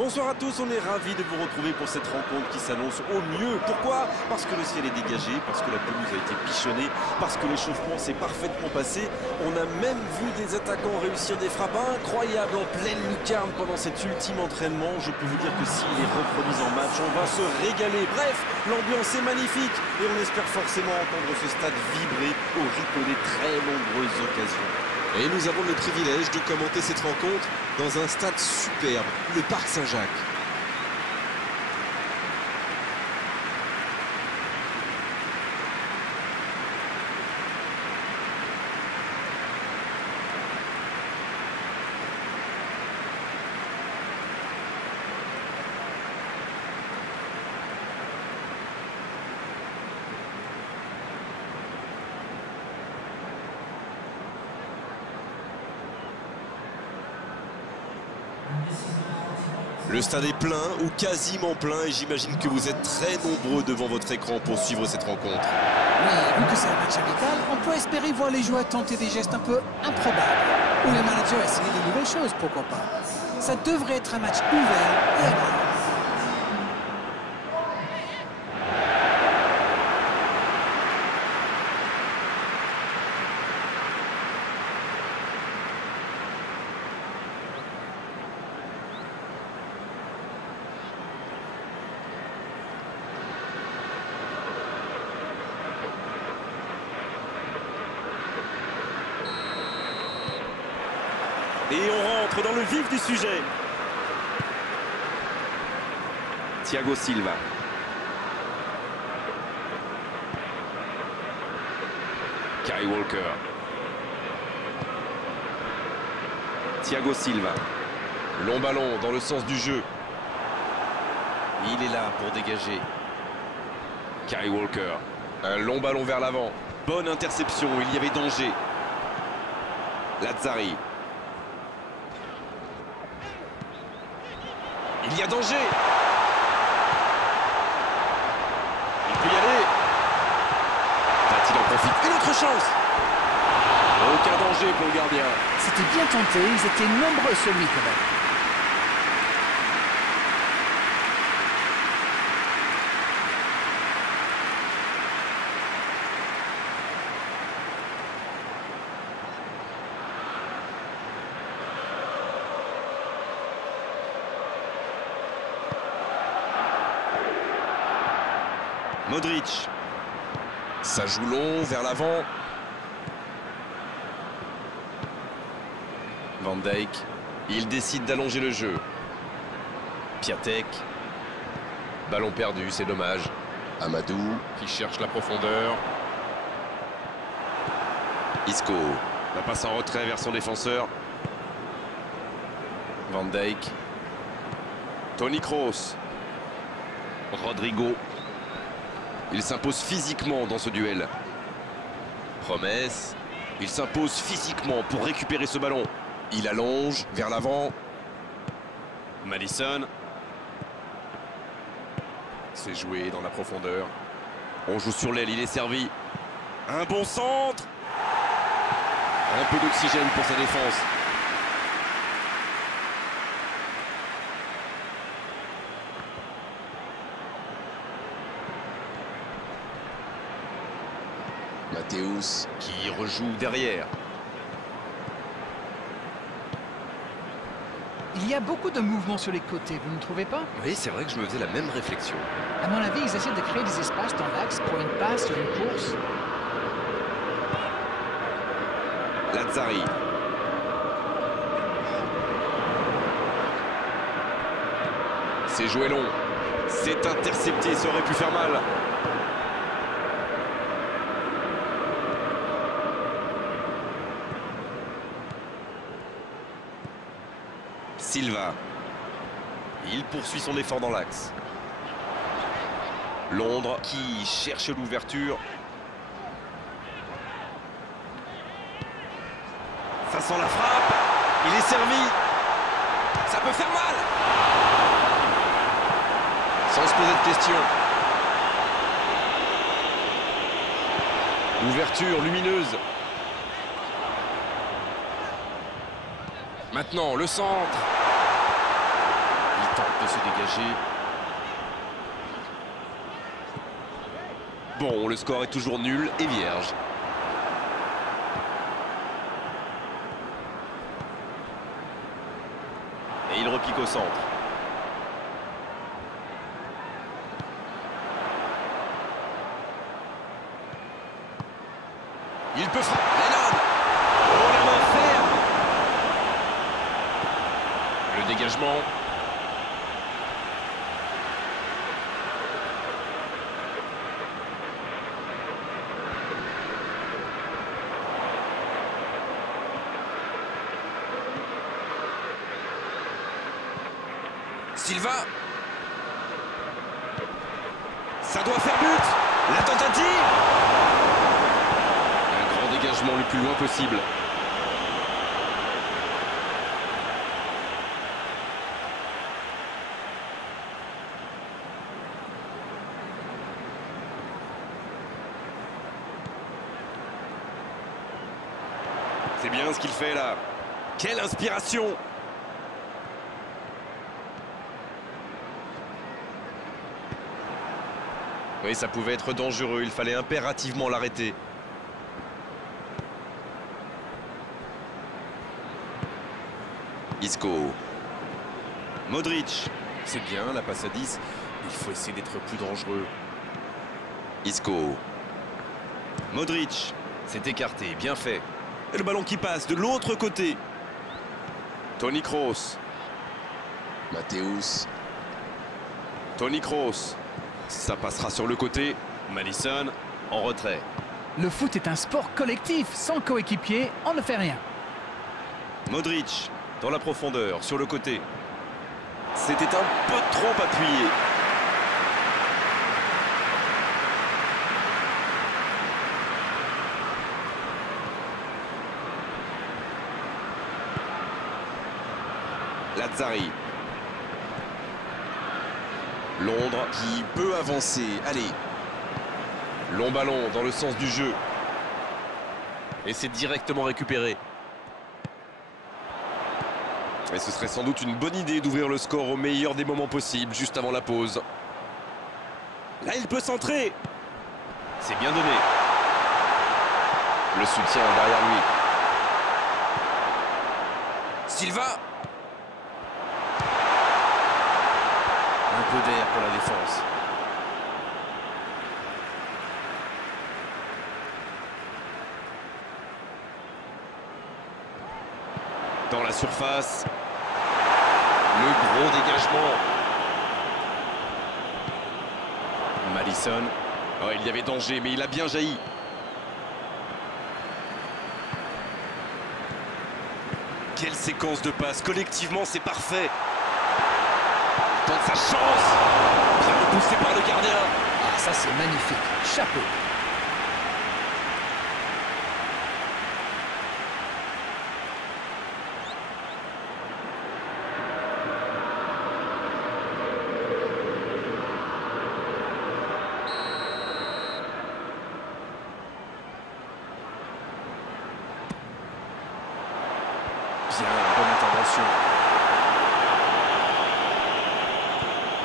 Bonsoir à tous, on est ravis de vous retrouver pour cette rencontre qui s'annonce au mieux. Pourquoi? Parce que le ciel est dégagé, parce que la pelouse a été pichonnée, parce que l'échauffement s'est parfaitement passé. On a même vu des attaquants réussir des frappes incroyables en pleine lucarne pendant cet ultime entraînement. Je peux vous dire que s'il est reproduit en match, on va se régaler. Bref, l'ambiance est magnifique et on espère forcément entendre ce stade vibrer au rythme des très nombreuses occasions. Et nous avons le privilège de commenter cette rencontre dans un stade superbe, le Parc Saint-Jacques. Le stade est plein ou quasiment plein et j'imagine que vous êtes très nombreux devant votre écran pour suivre cette rencontre. Oui, vu que c'est un match amical, on peut espérer voir les joueurs tenter des gestes un peu improbables. Ou les managers essayer de nouvelles choses, pourquoi pas. Ça devrait être un match ouvert et agréable. Et on rentre dans le vif du sujet. Thiago Silva. Kyle Walker. Thiago Silva. Long ballon dans le sens du jeu. Il est là pour dégager. Kyle Walker. Un long ballon vers l'avant. Bonne interception, il y avait danger. Lazzari. Il y a danger. Il peut y aller. Va-t-il en profiter? Une autre chance. Aucun danger pour le gardien. C'était bien tenté, ils étaient nombreux sur lui quand même. Modric. Ça joue long vers l'avant. Van Dijk. Il décide d'allonger le jeu. Piatek. Ballon perdu, c'est dommage. Amadou qui cherche la profondeur. Isco. La passe en retrait vers son défenseur. Van Dijk. Toni Kroos. Rodrigo. Il s'impose physiquement dans ce duel. Promesse. Il s'impose physiquement pour récupérer ce ballon. Il allonge vers l'avant. Madison. C'est joué dans la profondeur. On joue sur l'aile, il est servi. Un bon centre. Un peu d'oxygène pour sa défense. Mathéus Qui rejoue derrière. Il y a beaucoup de mouvements sur les côtés, vous ne trouvez pas? Oui, c'est vrai que je me faisais la même réflexion. À mon avis, ils essaient de créer des espaces dans l'axe pour une passe ou une course. Lazzari. C'est joué long. C'est intercepté, ça aurait pu faire mal. Silva. Il poursuit son effort dans l'axe. Londres qui cherche l'ouverture. Ça sent la frappe. Il est servi. Ça peut faire mal. Sans se poser de questions. L'ouverture lumineuse. Maintenant, le centre. Il tente de se dégager. Bon, le score est toujours nul et vierge. Et il repique au centre. Il peut frapper. Lennon. Oh, la main ferme. Le dégagement. Silva. Ça doit faire but. La tentative. Un grand dégagement le plus loin possible. C'est bien ce qu'il fait là. Quelle inspiration! Oui, ça pouvait être dangereux, il fallait impérativement l'arrêter. Isco. Modric. C'est bien, la passe à 10. Il faut essayer d'être plus dangereux. Isco. Modric. C'est écarté, bien fait. Et le ballon qui passe de l'autre côté. Toni Kroos. Matthäus. Toni Kroos. Ça passera sur le côté. Maddison en retrait. Le foot est un sport collectif. Sans coéquipier, on ne fait rien. Modric dans la profondeur, sur le côté. C'était un peu trop appuyé. Lazzari. Londres qui peut avancer. Allez. Long ballon dans le sens du jeu. Et c'est directement récupéré. Et ce serait sans doute une bonne idée d'ouvrir le score au meilleur des moments possibles, juste avant la pause. Là, il peut centrer. C'est bien donné. Le soutien derrière lui. Silva. Un peu d'air pour la défense. Dans la surface. Le gros dégagement. Maddison. Oh, il y avait danger, mais il a bien jailli. Quelle séquence de passes. Collectivement, c'est parfait. Il tente sa chance. Bien repoussé par le gardien. Ah, ça c'est magnifique. Chapeau. Bien, bonne intervention.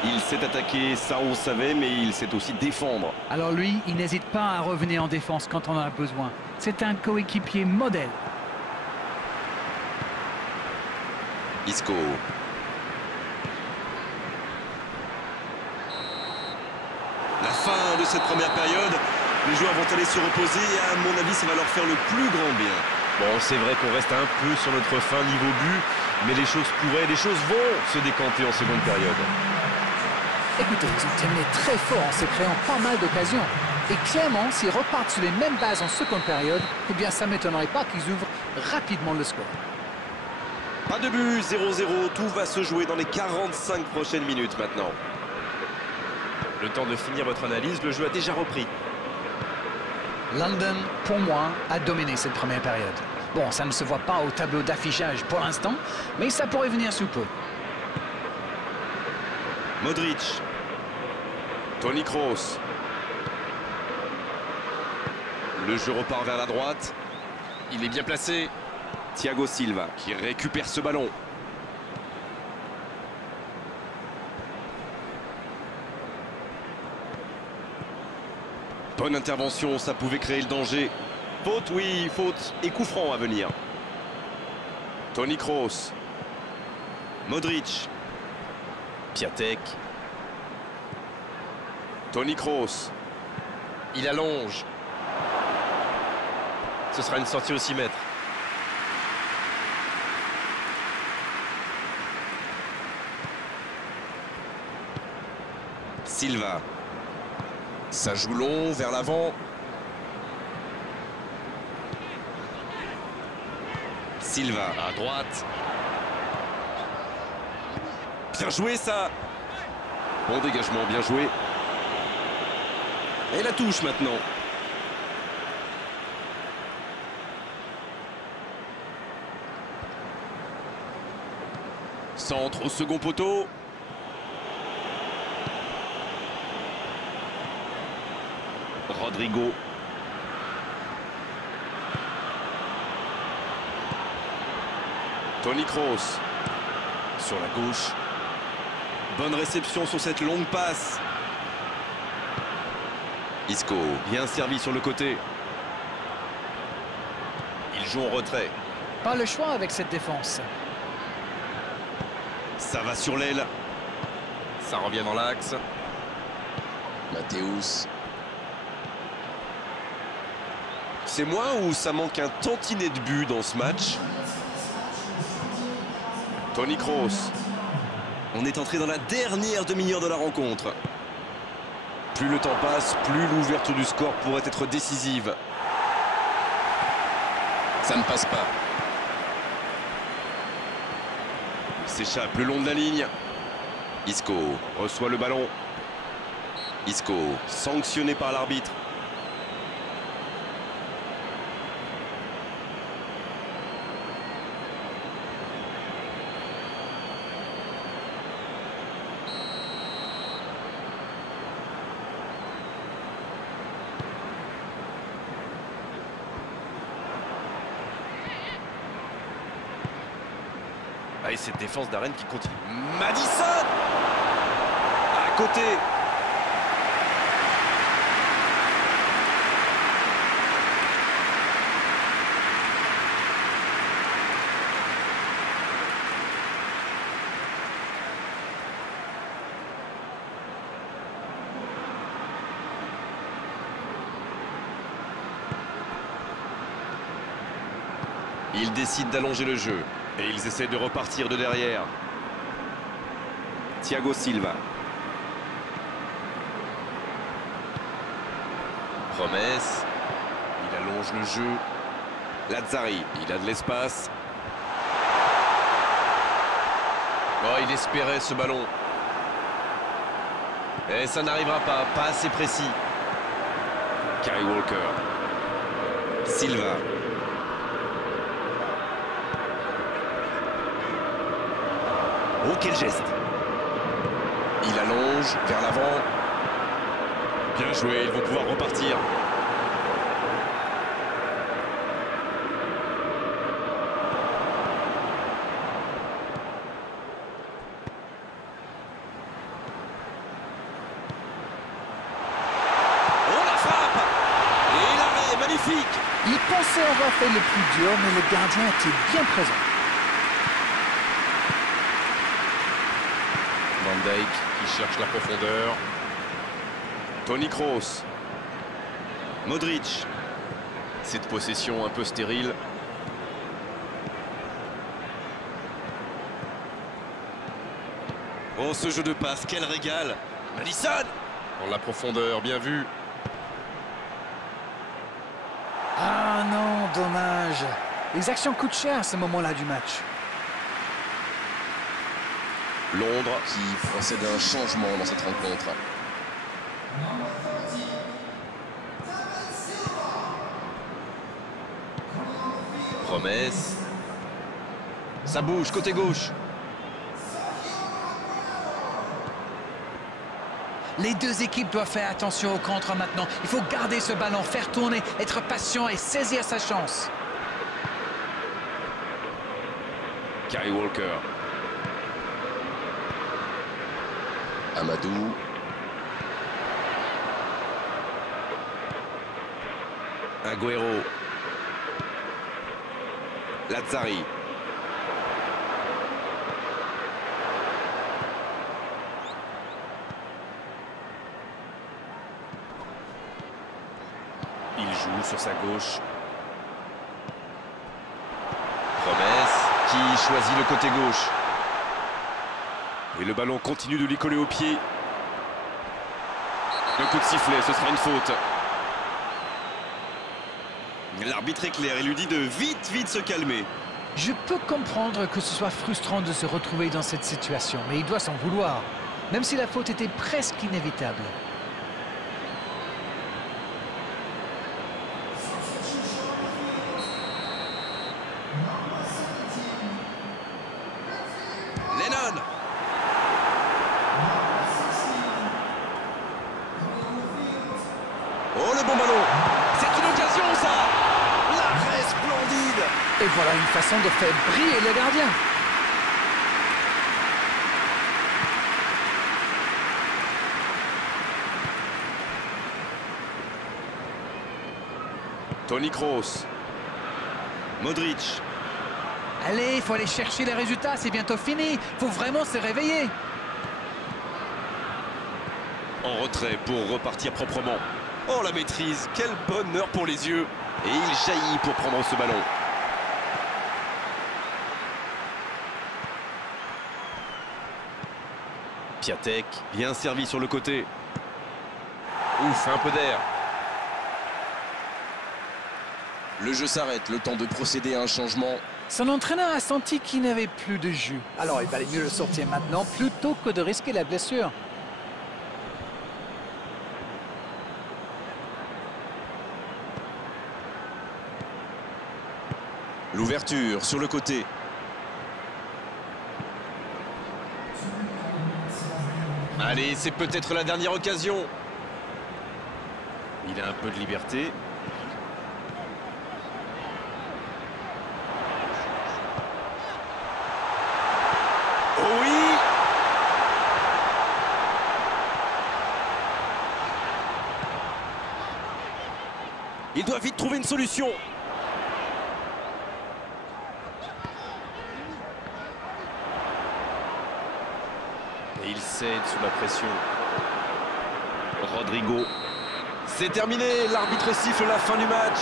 Il s'est attaqué, ça on savait, mais il sait aussi défendre. Alors lui, il n'hésite pas à revenir en défense quand on en a besoin. C'est un coéquipier modèle. Isco. La fin de cette première période, les joueurs vont aller se reposer et à mon avis ça va leur faire le plus grand bien. Bon, c'est vrai qu'on reste un peu sur notre fin niveau but, mais les choses vont se décanter en seconde période. Écoutez, ils ont terminé très fort en se créant pas mal d'occasions. Et clairement, s'ils repartent sur les mêmes bases en seconde période, eh bien ça ne m'étonnerait pas qu'ils ouvrent rapidement le score. Pas de but, 0-0, tout va se jouer dans les 45 prochaines minutes maintenant. Le temps de finir votre analyse, le jeu a déjà repris. London, pour moi, a dominé cette première période. Bon, ça ne se voit pas au tableau d'affichage pour l'instant, mais ça pourrait venir sous peu. Modric. Toni Kroos. Le jeu repart vers la droite. Il est bien placé. Thiago Silva qui récupère ce ballon. Bonne intervention, ça pouvait créer le danger. Faute, oui, faute. Et coup franc à venir. Toni Kroos. Modric. Piatek. Toni Kroos. Il allonge. Ce sera une sortie au 6 mètres. Silva. Ça joue long, vers l'avant. Silva, à droite. Bien joué, ça. Bon dégagement, bien joué. Et la touche maintenant. Centre au second poteau. Rodrigo. Toni Kroos. Sur la gauche. Bonne réception sur cette longue passe. Isco, bien servi sur le côté. Il joue en retrait. Pas le choix avec cette défense. Ça va sur l'aile. Ça revient dans l'axe. Mathéus. C'est moi ou ça manque un tantinet de but dans ce match? Toni Kroos. On est entré dans la dernière demi-heure de la rencontre. Plus le temps passe, plus l'ouverture du score pourrait être décisive. Ça ne passe pas. Il s'échappe le long de la ligne. Isco reçoit le ballon. Isco, sanctionné par l'arbitre. Ah, et cette défense d'Arène qui continue. Madison à côté. Ils décident d'allonger le jeu. Et ils essaient de repartir de derrière. Thiago Silva. Promesse. Il allonge le jeu. Lazzari, il a de l'espace. Oh, il espérait ce ballon. Et ça n'arrivera pas assez précis. Kyle Walker. Silva. Oh, quel geste! Il allonge vers l'avant. Bien joué, ils vont pouvoir repartir. Oh, la frappe! Et l'arrêt, magnifique! Il pensait avoir fait le plus dur, mais le gardien était bien présent. Van Dijk qui cherche la profondeur. Toni Kroos. Modric. Cette possession un peu stérile. Oh, ce jeu de passe, quel régal! Madison! Dans la profondeur, bien vu. Ah non, dommage. Les actions coûtent cher à ce moment-là du match. Londres qui procède à un changement dans cette rencontre. Promesse. Ça bouge, côté gauche. Les deux équipes doivent faire attention au contre maintenant. Il faut garder ce ballon, faire tourner, être patient et saisir sa chance. Kyle Walker. Amadou. Agüero. Lazzari. Il joue sur sa gauche. Promesse qui choisit le côté gauche. Et le ballon continue de lui coller au pied. Le coup de sifflet, ce sera une faute. L'arbitre est clair, il lui dit de vite se calmer. Je peux comprendre que ce soit frustrant de se retrouver dans cette situation, mais il doit s'en vouloir, même si la faute était presque inévitable. Lennon. Oh, le bon ballon. C'est une occasion, ça. L'arrêt splendide. Et voilà une façon de faire briller le gardien. Toni Kroos. Modric. Allez, il faut aller chercher les résultats, c'est bientôt fini. Il faut vraiment se réveiller. En retrait pour repartir proprement. Oh, la maîtrise, quel bonheur pour les yeux. Et il jaillit pour prendre ce ballon. Piatek, bien servi sur le côté. Ouf, un peu d'air. Le jeu s'arrête, le temps de procéder à un changement. Son entraîneur a senti qu'il n'avait plus de jus. Alors il valait mieux le sortir maintenant plutôt que de risquer la blessure. L'ouverture sur le côté. Allez, c'est peut-être la dernière occasion. Il a un peu de liberté. Oh oui! Il doit vite trouver une solution. Et il cède sous la pression. Rodrigo. C'est terminé, l'arbitre siffle la fin du match.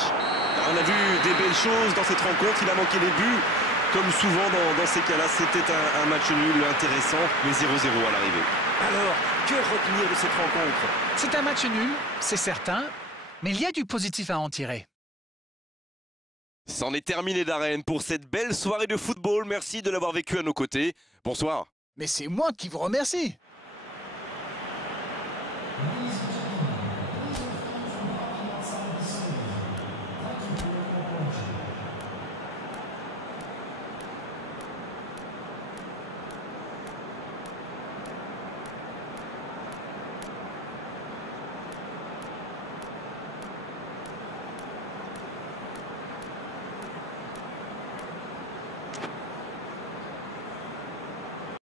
On a vu des belles choses dans cette rencontre, il a manqué les buts. Comme souvent dans ces cas-là, c'était un match nul intéressant, mais 0-0 à l'arrivée. Alors, que retenir de cette rencontre? C'est un match nul, c'est certain, mais il y a du positif à en tirer. C'en est terminé d'Arène pour cette belle soirée de football. Merci de l'avoir vécu à nos côtés. Bonsoir. Mais c'est moi qui vous remercie.